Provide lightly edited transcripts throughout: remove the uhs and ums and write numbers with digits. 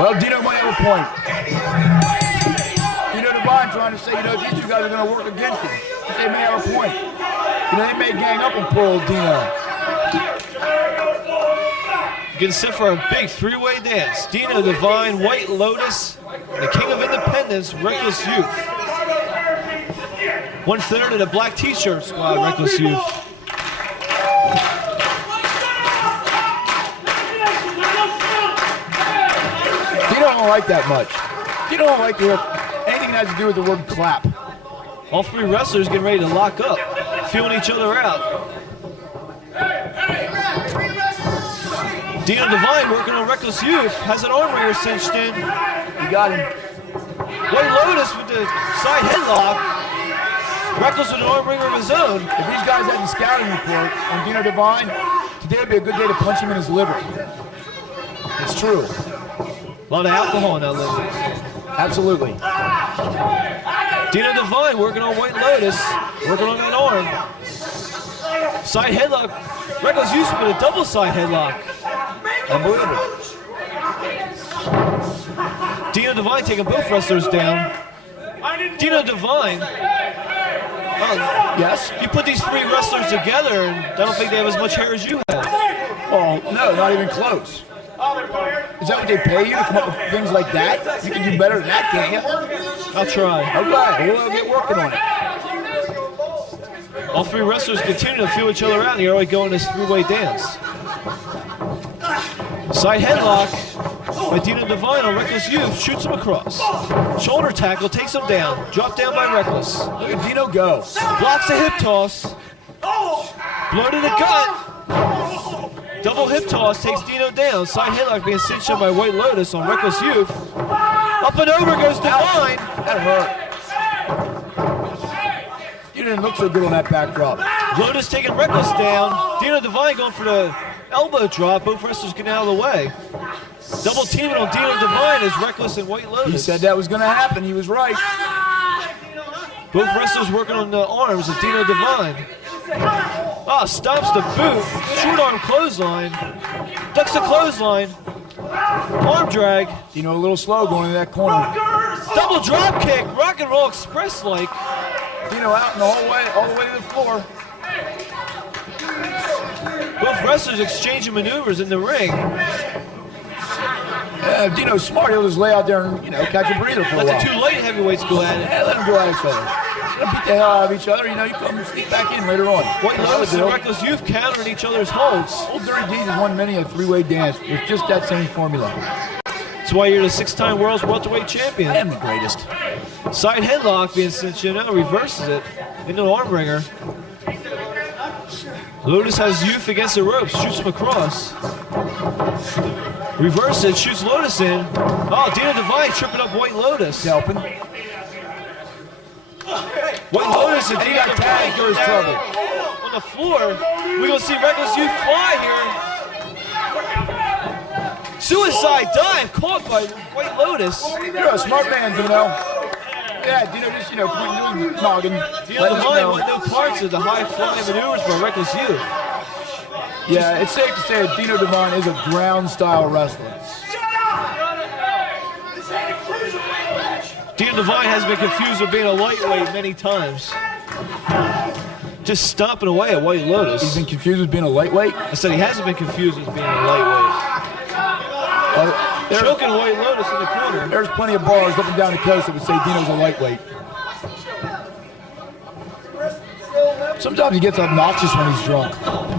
Well, Dino might have a point. Dino Devine trying to say, these two guys are going to work against him. They may have a point. They may gang up and pull Dino. Getting set for a big three-way dance. Dino Devine, White Lotus, the King of Independence, Reckless Youth. 1/3 of the black t-shirt squad, Reckless Youth. Dino don't like that much. Dino don't like to hear anything that has to do with the word clap. All three wrestlers getting ready to lock up, feeling each other out. Dino Devine working on Reckless Youth, has an arm wringer cinched in. You got him. White Lotus with the side headlock. Reckless with an arm wringer of his own. If these guys had the scouting report on Dino Devine, today would be a good day to punch him in his liver. It's true. A lot of alcohol in that liver. Absolutely. Dino Devine working on White Lotus, working on that arm. Side headlock. Reckless Youth with a double side headlock. Unbelievable. Dino Devine taking both wrestlers down. Dino Devine. Yes? You put these three wrestlers together, and I don't think they have as much hair as you have. Oh, no, not even close. Is that what they pay you to come up with things like that? You can do better than that, can't you? I'll try. Okay, we'll get working on it. All three wrestlers continue to feel each other out, and you're already going this three-way dance. Side headlock by Dino Devine on Reckless Youth, shoots him across. Shoulder tackle, takes him down. Drop down by Reckless. Look at Dino go. Blocks a hip toss. Blow to the gut. Double hip toss takes Dino down. Side headlock being cinched by White Lotus on Reckless Youth. Up and over goes Devine. That hurt. You didn't look so good on that backdrop. Lotus taking Reckless down. Dino Devine going for the elbow drop. Both wrestlers getting out of the way. Double teaming on Dino Devine as Reckless and White Lotus. He said that was going to happen. He was right. Both wrestlers working on the arms of Dino Devine. Ah, stops the boot. Short arm clothesline. Ducks the clothesline. Arm drag. Dino a little slow going to that corner. Double drop kick. Rock and Roll Express like. Dino out in the hallway, all the way to the floor. Both wrestlers exchanging maneuvers in the ring. Dino's smart. He'll just lay out there and, catch a breather for a while. Let the two light heavyweights go at it. Yeah, let them go at each other. Let them beat the hell out of each other. You come and sneak back in later on. White Lotus and Reckless Youth countering each other's holds. Old Dirty D's has won many a three-way dance with just that same formula. That's why you're the six-time world's welterweight champion. I am the greatest. Side headlock being cinched in, now reverses it into an arm wringer. Lotus has Youth against the ropes, shoots him across. Reverse it, shoots Lotus in. Oh, Dino Devine tripping up White Lotus. Helping. White Lotus and he Dino got tagged for his trouble. on the floor. We're going to see Reckless Youth fly here. Suicide dive caught by White Lotus. You're a smart man, Dino. Yeah, Dino just, pointing to his noggin. Dino Devine with no parts of the high-flying maneuvers by Reckless Youth. Yeah, it's safe to say that Dino Devine is a ground-style wrestler. Dino Devine has been confused with being a lightweight many times. Just stomping away at White Lotus. He's been confused with being a lightweight? I said he hasn't been confused with being a lightweight. Choking White Lotus in the corner. There's plenty of bars up and down the coast that would say Dino's a lightweight. Sometimes he gets obnoxious when he's drunk.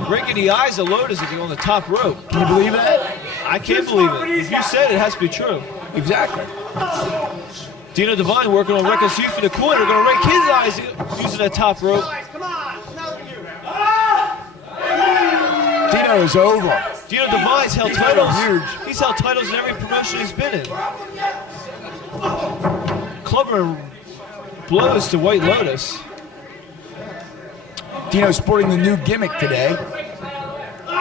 Breaking the eyes of Lotus if you're on the top rope. Can you believe that? I can't believe it. If you said it, it has to be true. Exactly. Dino Devine working on Reckless Youth in the corner. Going to rake his eyes using that top rope. Dino is over. Dino Devine's held titles. He's held titles in every promotion he's been in. Clubber blows to White Lotus. Dino's sporting the new gimmick today.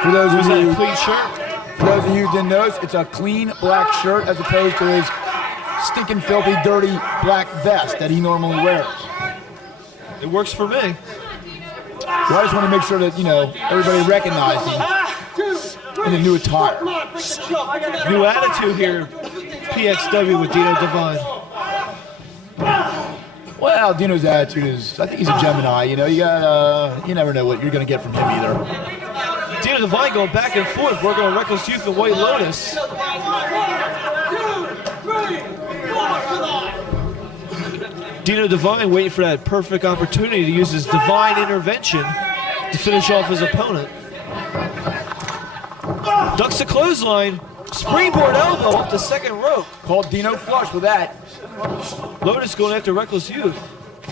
For those of you, clean shirt? For those of you who didn't notice, it's a clean black shirt as opposed to his stinking, filthy, dirty black vest that he normally wears. It works for me. So I just want to make sure that, everybody recognizes him in the new attire. New attitude here. PXW with Dino Divine. Well, Dino's attitude is, I think he's a Gemini. You know, you never know what you're going to get from him either. Dino Divine going back and forth, working on Reckless Youth and White Lotus. Dino Divine waiting for that perfect opportunity to use his divine intervention to finish off his opponent. Ducks the clothesline, springboard elbow off the second rope. Called Dino flush with that. Lotus going after Reckless Youth.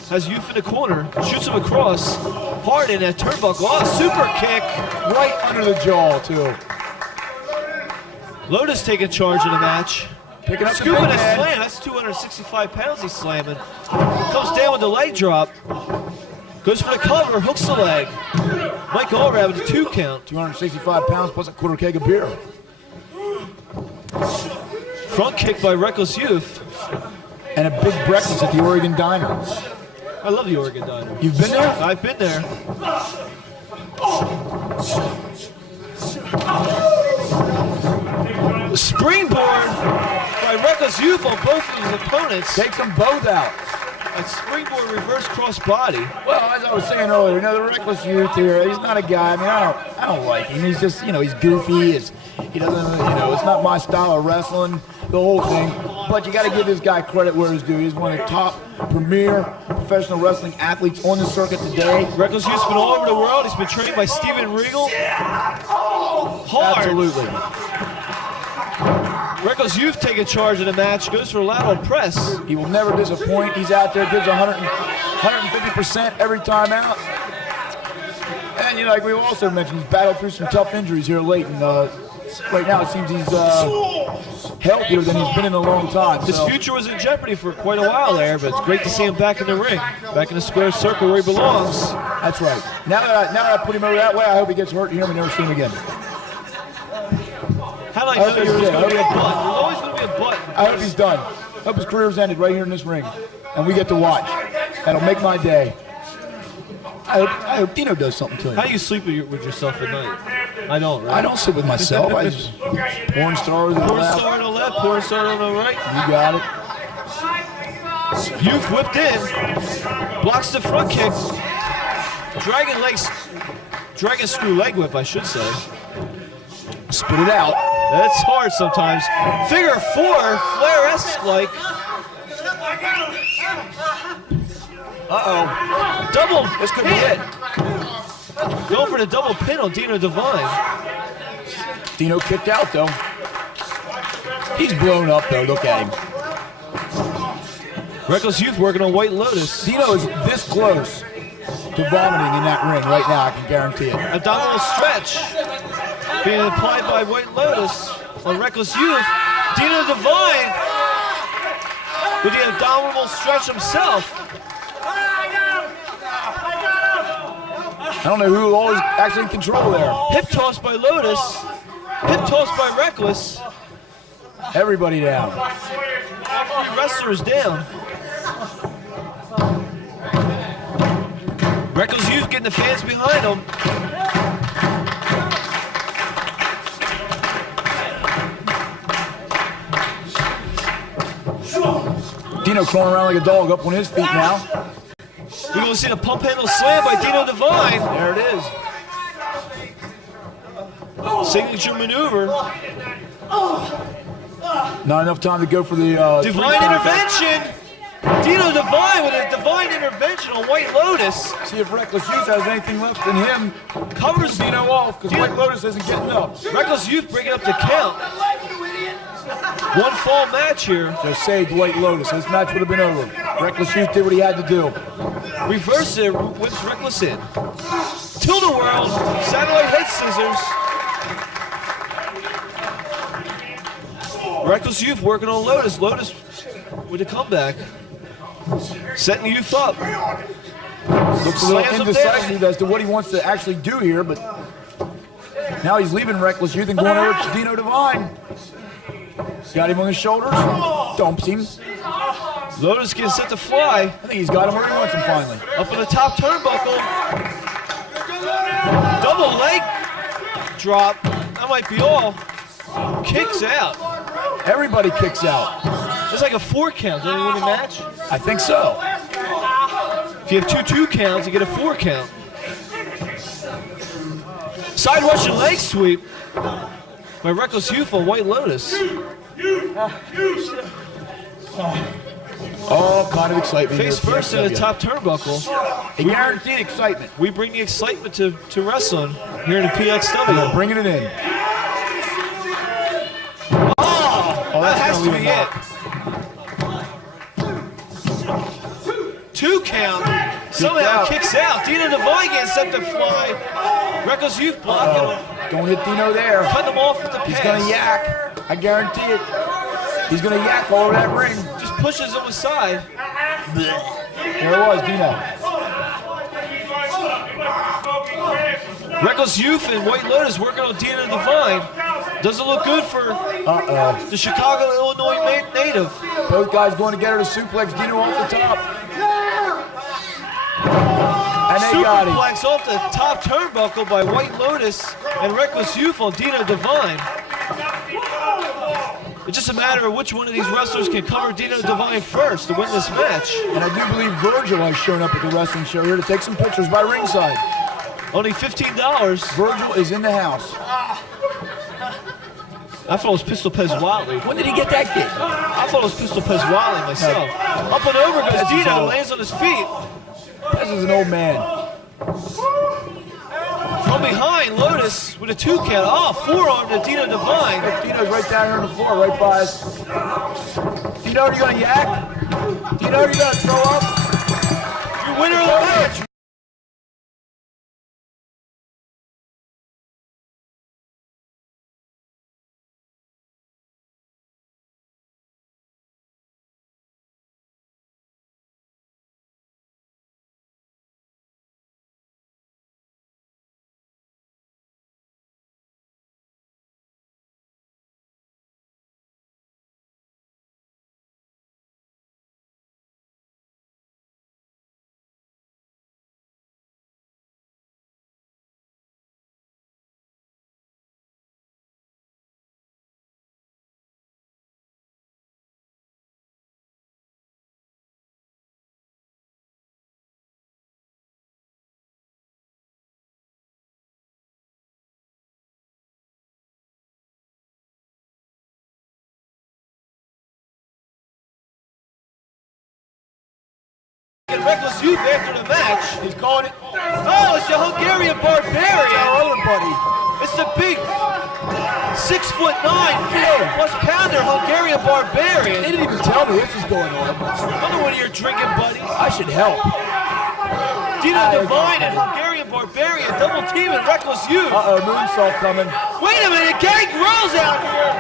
Has Youth in the corner, shoots him across. Hard in that turnbuckle. Oh, super kick. Right under the jaw, too. Lotus taking charge of the match. Picking up Scooping the a big man. slam. That's 265 pounds he's slamming. Comes down with the leg drop. Goes for the cover, hooks the leg. Mike Allred with a 2 count. 265 pounds plus a quarter keg of beer. Front kick by Reckless Youth. And a big breakfast at the Oregon Diner. I love the Oregon Diner. You've been there? I've been there. Springboard by Reckless Youth on both of his opponents. Takes them both out. A springboard reverse cross body. Well, as I was saying earlier, you know, the Reckless Youth here, he's not a guy, I mean, I don't like him. He's just, you know, he's goofy. He doesn't, you know, it's not my style of wrestling, the whole thing. But you got to give this guy credit where it's due. He's one of the top premier professional wrestling athletes on the circuit today. Reckless Youth's been all over the world. He's been trained by Steven Regal. Hard. Absolutely. Reckless Youth taking charge of the match. Goes for a lateral press. He will never disappoint. He's out there, gives 150% every time out. And, you know, like we also mentioned, he's battled through some tough injuries here late. And right now it seems he's healthier than he's been in a long time. His future was in jeopardy for quite a while there, but it's great to see him back in the ring. Back in the square circle where he belongs. That's right. Now that I put him over that way, I hope he gets hurt here and we never see him again. How did I know there was going to be a butt? There's always going to be a butt. I hope he's done. I hope his career's ended right here in this ring. And we get to watch. That'll make my day. I hope Dino does something to him. How do you sleep with yourself at night? I don't, right? I don't sleep with myself. I just porn stars on the Porn left. star on the left, porn star on the right. You got it. Youth whipped in. Blocks the front kick. Dragon screw leg whip, I should say. Spit it out. That's hard sometimes. Figure 4, Flair-esque like. Uh-oh. Double. This could be it. Going for the double pin on Dino Divine. Dino kicked out, though. He's blown up, though. Look at him. Reckless Youth working on White Lotus. Dino is this close to vomiting in that ring right now, I can guarantee it. Abdominal stretch being applied by White Lotus on Reckless Youth. Dino Divine with the abdominal stretch himself. I don't know who always actually in control there. Hip toss by Lotus. Hip toss by Reckless. Everybody down. All 3 wrestlers down. Reckless Youth getting the fans behind him. Dino crawling around like a dog up on his feet now. We're going to see the pump handle slam by Dino Divine. There it is. Signature maneuver. Not enough time to go for the Divine intervention. Dino Divine with a divine intervention on White Lotus. See if Reckless Youth has anything left in him. Covers Dino off because White Lotus isn't getting up. Reckless Youth breaking up the count. 1 fall match here. Just saved White Lotus. This match would have been over. Reckless Youth did what he had to do. Reverse it, whips Reckless in. Tilt-a-whirl, satellite head scissors. Reckless Youth working on Lotus. Lotus with a comeback. Setting Youth up. Looks a little Slams him indecisive as to what he wants to actually do here, but now he's leaving Reckless Youth and going over to Dino Divine. Got him on his shoulders, dumps him. Lotus getting set to fly. I think he's got him where he wants him finally. Up on the top turnbuckle. Double leg drop. That might be all. Kicks out. Everybody kicks out. It's like a 4 count. Don't you win the match? I think so. If you have 2 counts, you get a 4 count. Side Russian leg sweep by Reckless Youth on White Lotus. All kind of excitement. Face here at first in the PXW. top turnbuckle. A guaranteed excitement. We bring the excitement to wrestling here in the PXW. Bringing it in. Oh, that has to be it. 2 count. Somehow kicks out. Dino Divine gets set to fly. Reckless Youth blocking him. Don't hit Dino there. Cut them off with the pass. He's going to yak. I guarantee it. He's going to yak all over that ring. Just pushes him aside. There it was, Dino. Reckless Youth and White Lotus working on Dino Divine. Doesn't look good for the Chicago, Illinois native. Both guys going together to suplex Dino off the top. And they got him. Superplex off the top turnbuckle by White Lotus and Reckless Youth on Dino Divine. It's just a matter of which one of these wrestlers can cover Dino Divine first to win this match. And I do believe Virgil has shown up at the wrestling show here to take some pictures by ringside. Only $15. Virgil is in the house. I thought it was Pistol Pez Wildly. When did he get that gig? I thought it was Pistol Pez Wildly myself. Up and over goes Pez is Dino, old. lands on his feet. This is an old man. From behind, Lotus with a 2 count. Oh, forearm to Dino Divine. Dino's right down here on the floor, right by us. Dino, are you going to yak? Dino, are you going to throw up? Your winner of the match. And Reckless Youth after the match. He's calling it. Oh, it's the Hungarian Barbarian. Our other buddy. It's the big 6'9", 50+ pounder Hungarian Barbarian. They didn't even tell me this was going on. Another one of your drinking buddies. I should help. Dino Divine and Hungarian Barbarian double teaming Reckless Youth. Moonsault coming. Wait a minute, Gangrel's out here.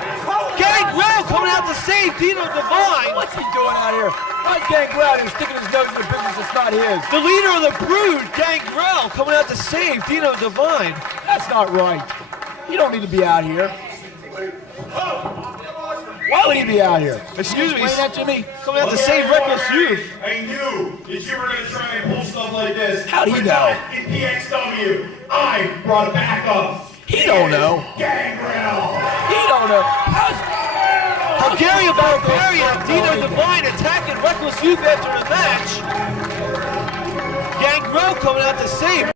Gangrel coming out to save Dino Divine. What's he doing out here? Why's Gangrel out here sticking his nose in the business that's not his? The leader of the Brood, Gangrel, coming out to save Dino Divine. That's not right. You don't need to be out here. Why would he be out here? Excuse me, Explain that to me. coming out to save Reckless Youth. I knew that you were going to try and pull stuff like this. How do you But know? not in PXW, I brought backup. He don't know. Gangrel. He don't know. Hungarian Barbarian, Dino Divine attacking Reckless Youth after the match. Gangrel coming out to save.